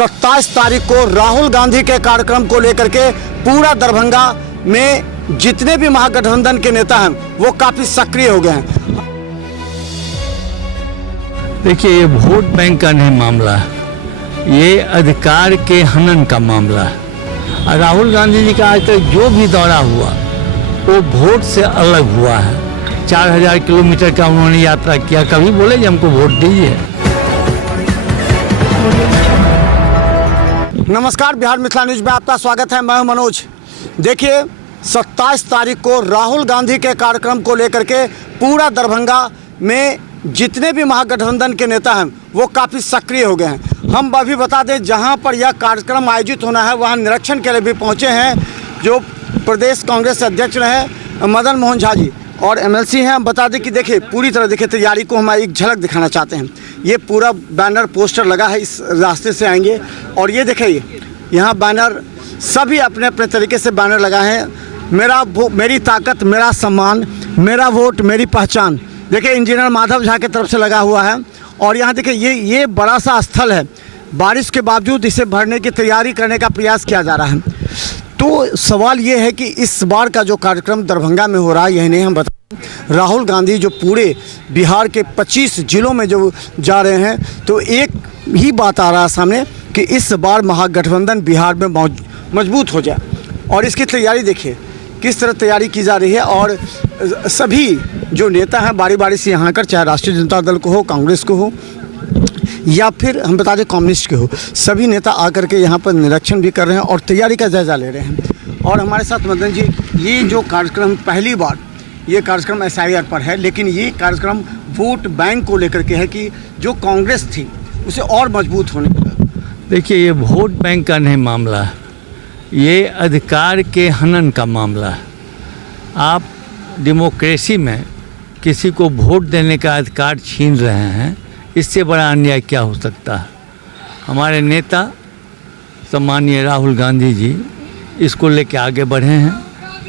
27 तारीख को राहुल गांधी के कार्यक्रम को लेकर के पूरा दरभंगा में जितने भी महागठबंधन के नेता हैं वो काफी सक्रिय हो गए हैं। देखिए, ये वोट बैंक का नहीं मामला है, ये अधिकार के हनन का मामला है। और राहुल गांधी जी का आज तक जो भी दौरा हुआ वो वोट से अलग हुआ है। 4000 किलोमीटर का उन्होंने यात्रा किया, कभी बोले कि हमको वोट दीजिए। नमस्कार, बिहार मिथिला न्यूज में आपका स्वागत है। मैं हूं मनोज। देखिए, 27 तारीख को राहुल गांधी के कार्यक्रम को लेकर के पूरा दरभंगा में जितने भी महागठबंधन के नेता हैं वो काफ़ी सक्रिय हो गए हैं। हम अभी बता दें, जहां पर यह कार्यक्रम आयोजित होना है वहां निरीक्षण के लिए भी पहुंचे हैं जो प्रदेश कांग्रेस अध्यक्ष रहे मदन मोहन झा जी और एमएलसी हैं। हम बता दें कि देखिए, पूरी तरह देखिए तैयारी को हम एक झलक दिखाना चाहते हैं। ये पूरा बैनर पोस्टर लगा है, इस रास्ते से आएंगे और ये देखिए यहाँ बैनर सभी अपने अपने तरीके से बैनर लगाए हैं। मेरी ताकत मेरा सम्मान, मेरा वोट मेरी पहचान। देखिए, इंजीनियर माधव झा की तरफ से लगा हुआ है और यहाँ देखिए ये बड़ा सा स्थल है। बारिश के बावजूद इसे भरने की तैयारी करने का प्रयास किया जा रहा है। तो सवाल ये है कि इस बार का जो कार्यक्रम दरभंगा में हो रहा है, यही नहीं हम बता, राहुल गांधी जो पूरे बिहार के 25 जिलों में जो जा रहे हैं, तो एक ही बात आ रहा है सामने कि इस बार महागठबंधन बिहार में मजबूत हो जाए। और इसकी तैयारी देखिए किस तरह तैयारी की जा रही है। और सभी जो नेता हैं बारी बारी से यहाँ आकर, चाहे राष्ट्रीय जनता दल को हो, कांग्रेस को हो या फिर हम बता दें कम्युनिस्ट के हो, सभी नेता आकर के यहाँ पर निरीक्षण भी कर रहे हैं और तैयारी का जायजा ले रहे हैं। और हमारे साथ मदन जी, ये जो कार्यक्रम पहली बार ये कार्यक्रम SIR पर है, लेकिन ये कार्यक्रम वोट बैंक को लेकर के है कि जो कांग्रेस थी उसे और मजबूत होने का। देखिए, ये वोट बैंक का नहीं मामला है, ये अधिकार के हनन का मामला है। आप डेमोक्रेसी में किसी को वोट देने का अधिकार छीन रहे हैं, इससे बड़ा अन्याय क्या हो सकता है। हमारे नेता सम्माननीय राहुल गांधी जी इसको लेके आगे बढ़े हैं,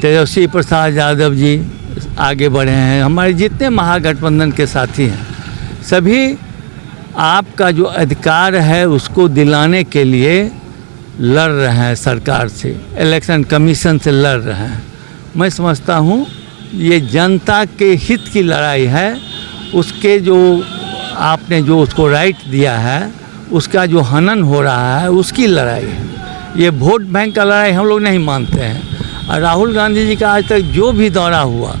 तेजस्वी प्रसाद यादव जी आगे बढ़े हैं, हमारे जितने महागठबंधन के साथी हैं सभी आपका जो अधिकार है उसको दिलाने के लिए लड़ रहे हैं, सरकार से, इलेक्शन कमीशन से लड़ रहे हैं। मैं समझता हूँ ये जनता के हित की लड़ाई है। उसके जो आपने जो उसको राइट दिया है उसका जो हनन हो रहा है उसकी लड़ाई है। ये वोट बैंक का लड़ाई हम लोग नहीं मानते हैं। और राहुल गांधी जी का आज तक जो भी दौरा हुआ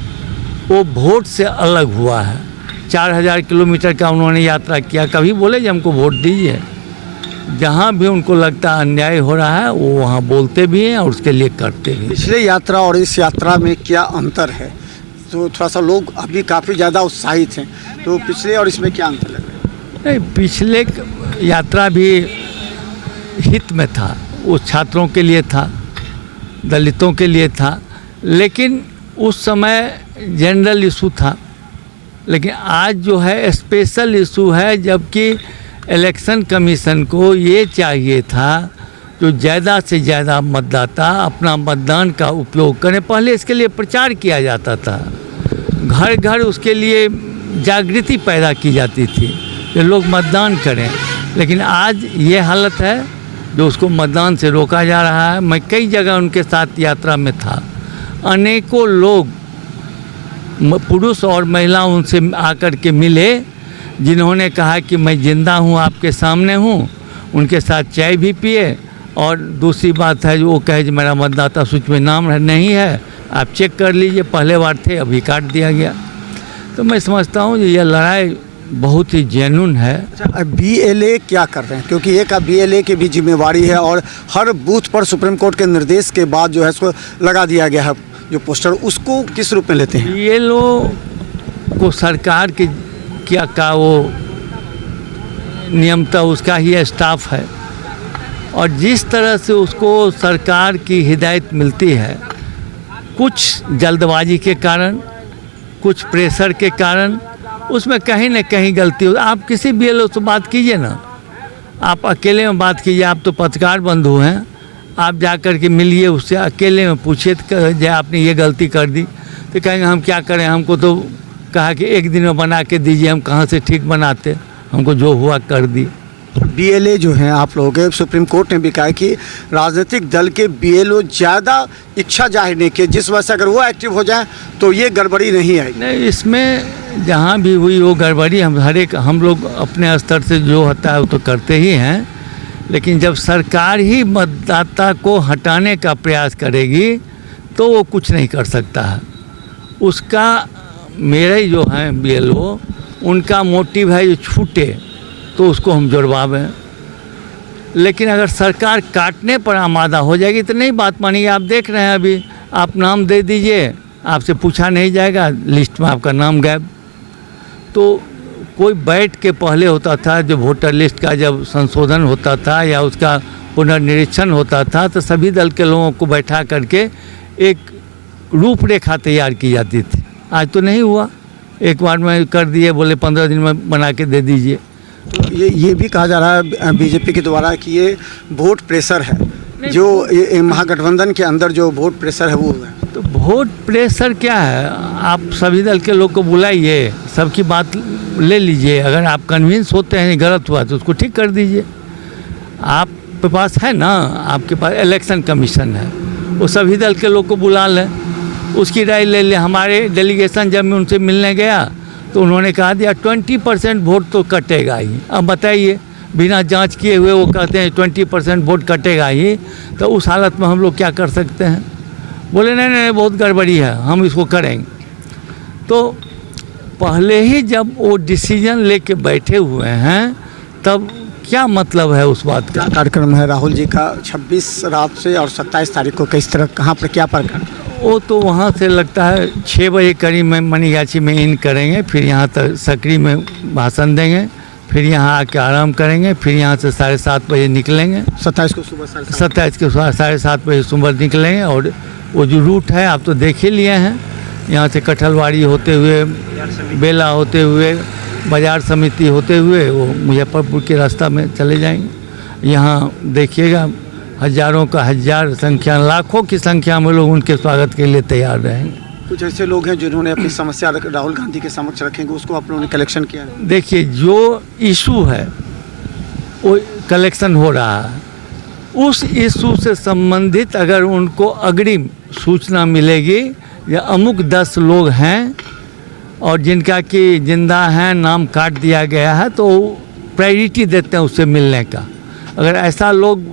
वो वोट से अलग हुआ है। 4000 किलोमीटर का उन्होंने यात्रा किया, कभी बोले कि हमको वोट दीजिए। जहाँ भी उनको लगता है अन्याय हो रहा है वो वहाँ बोलते भी हैं और उसके लिए करते भी। पिछले यात्रा और इस यात्रा में क्या अंतर है? तो थोड़ा सा लोग अभी काफ़ी ज़्यादा उत्साहित हैं, तो पिछले और इसमें क्या अंतर लग रहा है? नहीं, पिछले यात्रा भी हित में था, वो छात्रों के लिए था, दलितों के लिए था, लेकिन उस समय जनरल इशू था। लेकिन आज जो है स्पेशल इशू है, जबकि इलेक्शन कमीशन को ये चाहिए था जो ज़्यादा से ज़्यादा मतदाता अपना मतदान का उपयोग करें। पहले इसके लिए प्रचार किया जाता था, घर घर उसके लिए जागृति पैदा की जाती थी कि लोग मतदान करें, लेकिन आज ये हालत है जो उसको मतदान से रोका जा रहा है। मैं कई जगह उनके साथ यात्रा में था, अनेकों लोग पुरुष और महिला उनसे आकर के मिले जिन्होंने कहा कि मैं ज़िंदा हूँ, आपके सामने हूँ। उनके साथ चाय भी पिए और दूसरी बात है जो वो कहे कि मेरा मतदाता सूची में नाम नहीं है, आप चेक कर लीजिए, पहले बार थे अभी काट दिया गया। तो मैं समझता हूँ कि यह लड़ाई बहुत ही जेन्युइन है। अच्छा, BLA क्या कर रहे हैं? क्योंकि एक BLA की भी जिम्मेवारी है और हर बूथ पर सुप्रीम कोर्ट के निर्देश के बाद जो है इसको लगा दिया गया है जो पोस्टर, उसको किस रूप में लेते हैं? ये लोग को सरकार की क्या का वो नियमता उसका ही स्टाफ है और जिस तरह से उसको सरकार की हिदायत मिलती है, कुछ जल्दबाजी के कारण, कुछ प्रेशर के कारण उसमें कहीं न कहीं गलती हो। आप किसी BLO से बात कीजिए ना, आप अकेले में बात कीजिए, आप तो पत्रकार बंधु हैं, आप जा कर के मिलिए उससे, अकेले में पूछिए जो आपने ये गलती कर दी, तो कहेंगे हम क्या करें, हमको तो कहा कि एक दिन में बना के दीजिए, हम कहाँ से ठीक बनाते, हमको जो हुआ कर दी। बीएलए जो हैं आप लोगों के, सुप्रीम कोर्ट ने भी कहा है कि राजनीतिक दल के बीएलओ ज़्यादा इच्छा जाहिर नहीं की, जिस वजह से अगर वो एक्टिव हो जाए तो ये गड़बड़ी नहीं आएगी। नहीं, इसमें जहाँ भी हुई वो गड़बड़ी हम लोग अपने स्तर से जो होता है वो तो करते ही हैं, लेकिन जब सरकार ही मतदाता को हटाने का प्रयास करेगी तो वो कुछ नहीं कर सकता है। उसका मेरे जो हैं बीएलओ, उनका मोटिव है जो छूटे तो उसको हम जुड़वावें, लेकिन अगर सरकार काटने पर आमादा हो जाएगी तो नहीं बात मानिए। आप देख रहे हैं अभी, आप नाम दे दीजिए, आपसे पूछा नहीं जाएगा, लिस्ट में आपका नाम गायब। तो कोई बैठ के पहले होता था जब वोटर लिस्ट का जब संशोधन होता था या उसका पुनर्निरीक्षण होता था तो सभी दल के लोगों को बैठा करके एक रूपरेखा तैयार की जाती थी। आज तो नहीं हुआ, एक बार में कर दिए, बोले 15 दिन में बना के दे दीजिए। ये भी कहा जा रहा है बीजेपी के द्वारा कि ये वोट प्रेशर है, जो ये महागठबंधन के अंदर जो वोट प्रेशर है वो है। तो वोट प्रेशर क्या है, आप सभी दल के लोग को बुलाइए, सबकी बात ले लीजिए, अगर आप कन्विंस होते हैं गलत हुआ तो उसको ठीक कर दीजिए। आपके पास है ना, आपके पास इलेक्शन कमीशन है, वो सभी दल के लोग को बुला लें, उसकी राय ले लें। हमारे डेलीगेशन जब मैं उनसे मिलने गया तो उन्होंने कहा दिया 20% वोट तो कटेगा ही। अब बताइए, बिना जांच किए हुए वो कहते हैं 20% वोट कटेगा ही, तो उस हालत में हम लोग क्या कर सकते हैं। बोले नहीं नहीं बहुत गड़बड़ी है, हम इसको करेंगे। तो पहले ही जब वो डिसीजन लेके बैठे हुए हैं तब क्या मतलब है उस बात का। कार्यक्रम है राहुल जी का 26 रात से और 27 तारीख को, किस तरह कहाँ पर क्या पर वो तो वहाँ से लगता है 6 बजे करीब में मनीगाछी में इन करेंगे, फिर यहाँ तक सकरी में भाषण देंगे, फिर यहाँ आके आराम करेंगे, फिर यहाँ से 7:30 बजे निकलेंगे। 27 को सुबह 27 के 7:30 बजे सुबह निकलेंगे। और वो जो रूट है आप तो देख ही लिए हैं, यहाँ से कठलवाड़ी होते हुए, बेला होते हुए, बाजार समिति होते हुए वो मुजफ्फरपुर के रास्ता में चले जाएंगे। यहाँ देखिएगा हजारों का हजार संख्या, लाखों की संख्या में लोग उनके स्वागत के लिए तैयार रहेंगे। कुछ ऐसे लोग हैं जिन्होंने अपनी समस्या राहुल गांधी के समक्ष रखेंगे, उसको आप लोगों ने कलेक्शन किया है? देखिए, जो इशू है वो कलेक्शन हो रहा है, उस इशू से संबंधित अगर उनको अग्रिम सूचना मिलेगी या अमुक 10 लोग हैं और जिनका कि जिंदा है, नाम काट दिया गया है, तो प्रायोरिटी देते हैं उससे मिलने का। अगर ऐसा लोग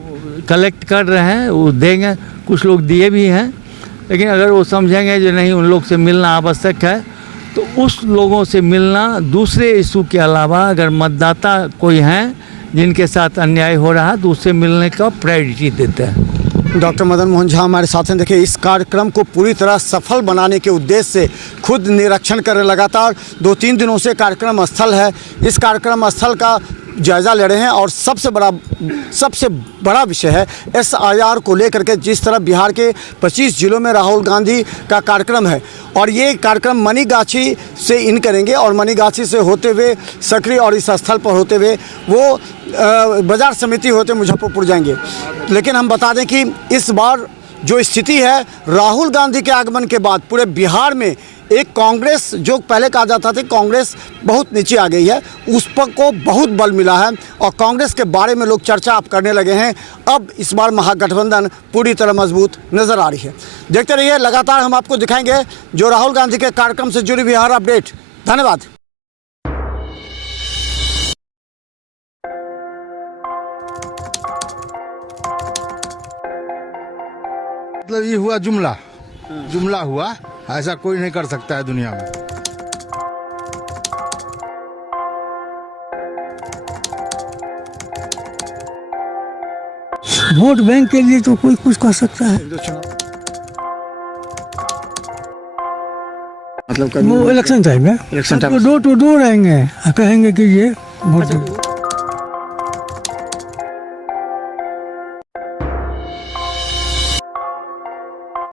कलेक्ट कर रहे हैं वो देंगे, कुछ लोग दिए भी हैं, लेकिन अगर वो समझेंगे जो नहीं उन लोग से मिलना आवश्यक है तो उस लोगों से मिलना। दूसरे इशू के अलावा अगर मतदाता कोई हैं जिनके साथ अन्याय हो रहा है तो उससे मिलने का प्रायोरिटी देते हैं। डॉक्टर मदन मोहन झा हमारे साथ हैं। देखिए, इस कार्यक्रम को पूरी तरह सफल बनाने के उद्देश्य से खुद निरीक्षण कर रहे, लगातार 2-3 दिनों से कार्यक्रम स्थल है, इस कार्यक्रम स्थल का जायज़ा ले रहे हैं। और सबसे बड़ा विषय है SIR को लेकर के, जिस तरह बिहार के 25 जिलों में राहुल गांधी का कार्यक्रम है और ये कार्यक्रम मनीगाछी से इन करेंगे और मनीगाछी से होते हुए सकरी और इस स्थल पर होते हुए वो बाजार समिति होते मुजफ्फरपुर जाएंगे। लेकिन हम बता दें कि इस बार जो स्थिति है, राहुल गांधी के आगमन के बाद पूरे बिहार में एक कांग्रेस, जो पहले कहा जाता था कांग्रेस बहुत नीचे आ गई है, उस पर को बहुत बल मिला है और कांग्रेस के बारे में लोग चर्चा अब करने लगे हैं। अब इस बार महागठबंधन पूरी तरह मजबूत नजर आ रही है। देखते रहिए, लगातार हम आपको दिखाएंगे जो राहुल गांधी के कार्यक्रम से जुड़ी हुई हर अपडेट। धन्यवाद। मतलब ये हुआ जुमला हुआ, ऐसा कोई नहीं कर सकता है दुनिया में। वोट बैंक के लिए तो कोई कुछ कह सकता है। मतलब वो इलेक्शन टाइम है, election time door to door आएंगे, कहेंगे कि ये वोट